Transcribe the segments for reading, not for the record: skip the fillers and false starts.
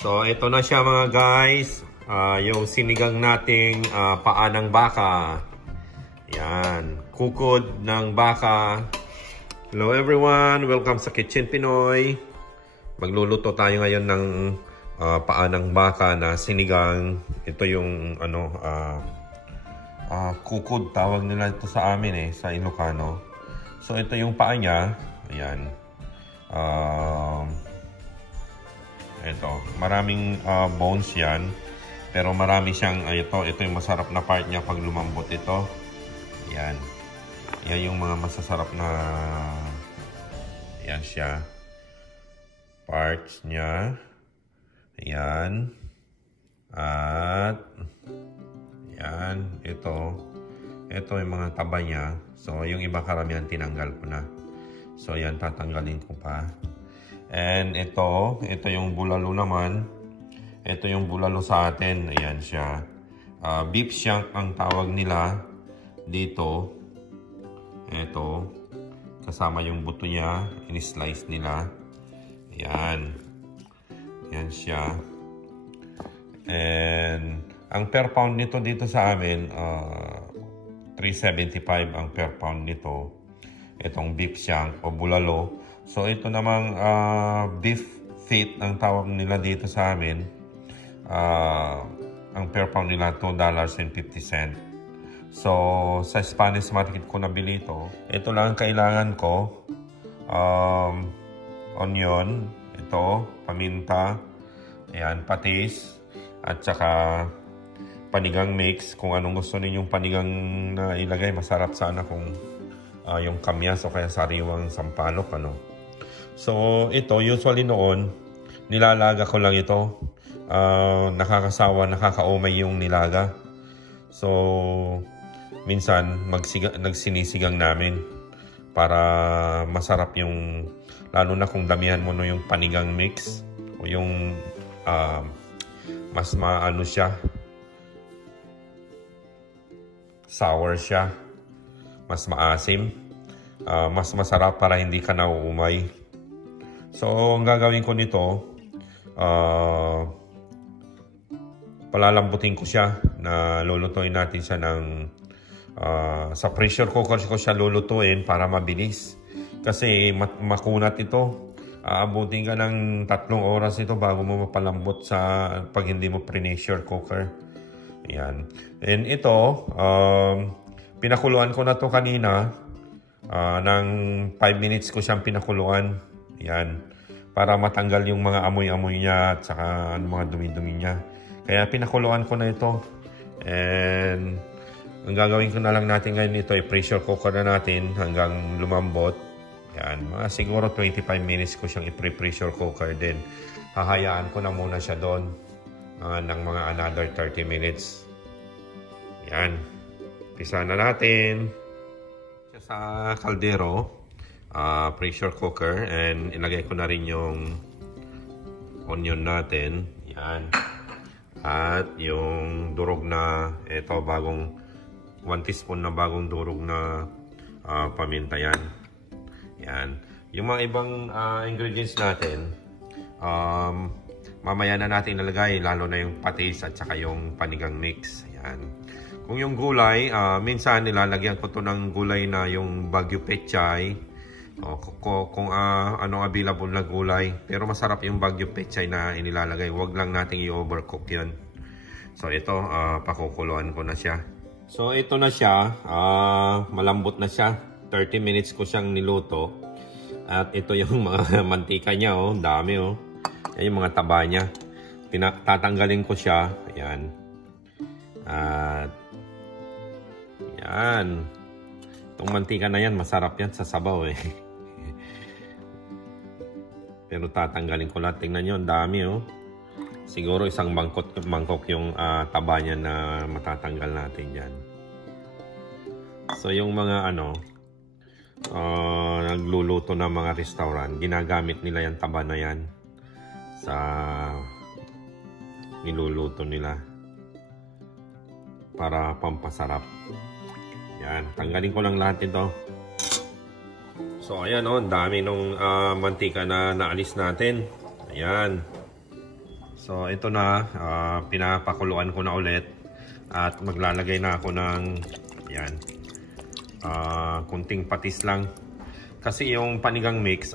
So, ito na siya mga guys. Yung sinigang nating paa ng baka. Yan. Kukod ng baka. Hello everyone. Welcome sa Kitchen Pinoy. Magluluto tayo ngayon ng paa ng baka na sinigang. Ito yung kukod. Tawag nila ito sa amin sa Ilocano. So, ito yung paa niya. Ayan. Ito, maraming bones yan. Pero marami siyang, ito yung masarap na part niya pag lumambot ito. Yan. Yan yung mga masasarap na, yan siya. Parts niya. Yan. At, yan. Ito yung mga taba niya. So, yung iba karamihan tinanggal ko na. So, yan, tatanggalin ko pa. And ito yung bulalo naman. Ito yung bulalo sa atin. Ayan siya. Beef shank ang tawag nila dito. Ito. Kasama yung buto niya. In-slice nila. Ayan. Ayan siya. And ang per pound nito dito sa amin, $3.75 ang per pound nito. Itong beef shank o bulalo. So, ito namang beef feet ang tawag nila dito sa amin. Ang per pound nila $2.50. So, sa Spanish market ko nabili ito. Ito lang ang kailangan ko. Onion. Ito. Paminta. Ayan. Patis. At saka panigang mix. Kung anong gusto ninyong panigang na ilagay. Masarap sana kung yung kamyas o kaya sariwang sampalok. So, ito, usually noon, nilalaga ko lang ito. Nakakasawa, nakakaumay yung nilaga. So, minsan, nagsinisigang namin para masarap yung, lalo na kung damihan mo yung panigang mix o yung mas maano siya, sour siya, mas maasim, mas masarap para hindi ka nauumay. So, ang gagawin ko nito, palalambutin ko siya na lulutuin natin siya ng, sa pressure cooker ko siya lulutuin para mabilis. Kasi makunat ito. Aabutin ka ng 3 oras ito bago mo mapalambot sa pag hindi mo pressure cooker. Ayan. And ito, pinakuluan ko na to kanina. Ng 5 minutes ko siyang pinakuluan. Yan. Para matanggal yung mga amoy-amoy niya at saka mga dumi-dumi niya. Kaya pinakuluan ko na ito. And ang gagawin ko na lang natin ngayon ito ay pressure cooker na natin hanggang lumambot. Yan. Mga siguro 25 minutes ko siyang i-pressure cooker din. Hahayaan ko na muna siya doon ng mga another 30 minutes. Yan. Pisa na natin. Sa kaldero. Pressure cooker, and ilagay ko na rin yung onion natin. Yan. At yung durog na, ito bagong 1 teaspoon na bagong durog na paminta yan. Yan. Yung mga ibang ingredients natin, mamaya na natin ilalagay, lalo na yung patis at saka yung panigang mix. Yan. Kung yung gulay, minsan nilalagyan ko to ng gulay na yung Baguio Pechay. Kung anong available na gulay. Pero masarap yung Baguio Pechay na inilalagay. Huwag lang nating i-overcook yun. So ito, pakukuluan ko na siya. So ito na siya. Malambot na siya. 30 minutes ko siyang niluto. At ito yung mga mantika niya. Dami. Yan yung mga taba niya. Tatanggalin ko siya. Ayan. At yan. Itong mantika na yan, masarap yan sa sabaw Pero tatanggalin ko lahat. Tingnan nyo, ang dami Siguro isang mangkok yung taba niya na matatanggal natin dyan. So yung mga nagluluto ng mga restaurant, ginagamit nila yung taba na yan sa niluluto nila para pampasarap. Yan, tanggalin ko lang lahat ito. So, ayan ang dami nung mantika na naalis natin. Ayan. So, So ito na, pinapakuluan ko na ulit at maglalagay na ako ng yan, kunting patis lang kasi yung panigang mix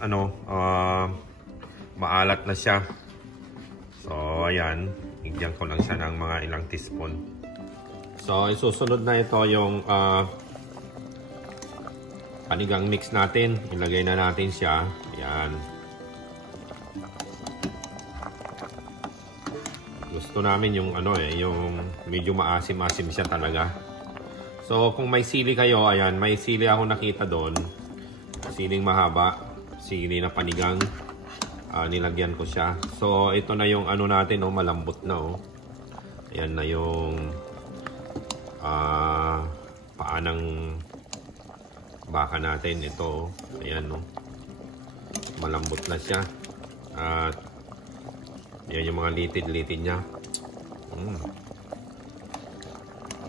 maalat na siya. So ayan, higyan ko lang siya ng mga ilang teaspoon. So isusunod na ito yung panigang mix natin. Ilagay na natin siya. Ayan. Gusto namin yung yung medyo maasim-asim siya talaga. So kung may sili kayo, ayan, may sili ako nakita doon. Siling mahaba, sili na panigang. Nilagyan ko siya. So ito na yung natin, malambot na Ayan na yung paa ng baka natin. Ito, ayan malambot na siya. At yan yung mga litid-litid niya.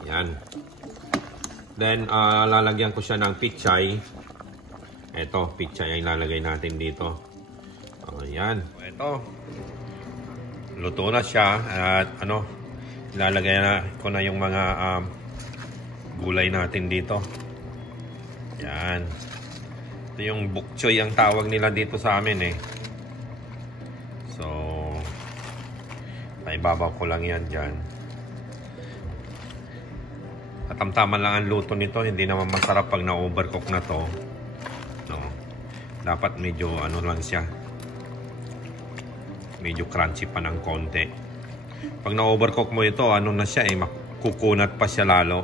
Yan. Then lalagyan ko siya ng pichay. Ito, pichay ang lalagay natin dito. Ayan. Ito. Luto na siya. At ilalagay na ko na yung mga gulay natin dito. Yan. Ito yung bok choy ang tawag nila dito sa amin So, naibabaw ko lang yan dyan. Katamtaman lang ang luto nito. Hindi naman masarap pag na-overcook na to. Dapat medyo lang siya. Medyo crunchy pa ng konti. Pag na-overcook mo ito, na siya makukunat pa siya lalo.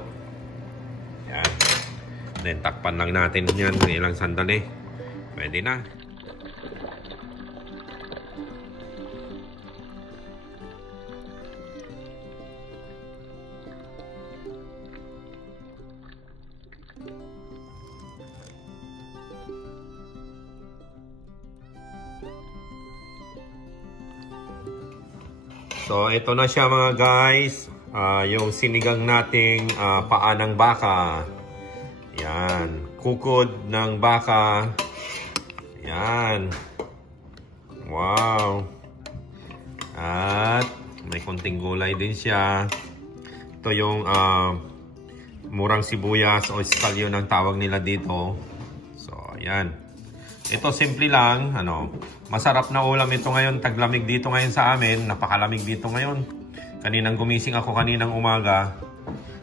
Yan. Then takpan lang natin yan ilang sandali. Pwede na. So ito na siya mga guys. Yung sinigang nating paa ng baka. Yan. Kukod ng baka. Yan. Wow. At may konting gulay din siya. Ito yung murang sibuyas o eskalyo ng tawag nila dito. So, yan. Ito simple lang. Masarap na ulam ito ngayon. Taglamig dito ngayon sa amin. Napakalamig dito ngayon. Kaninang gumising ako kaninang umaga.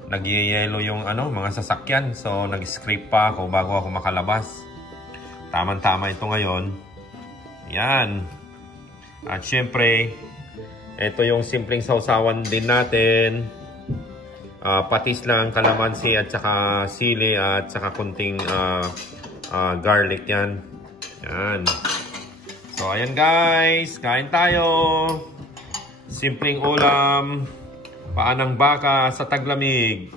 Nagyayelo yung mga sasakyan. So, nag-scrape pa ako bago ako makalabas. Tama-tama ito ngayon. Yan. At syempre, ito yung simpleng sausawan din natin. Patis lang, kalamansi at saka sili at saka kunting garlic yan. Yan. So, ayan guys. Kain tayo. Simpleng ulam. Paa ng baka sa taglamig.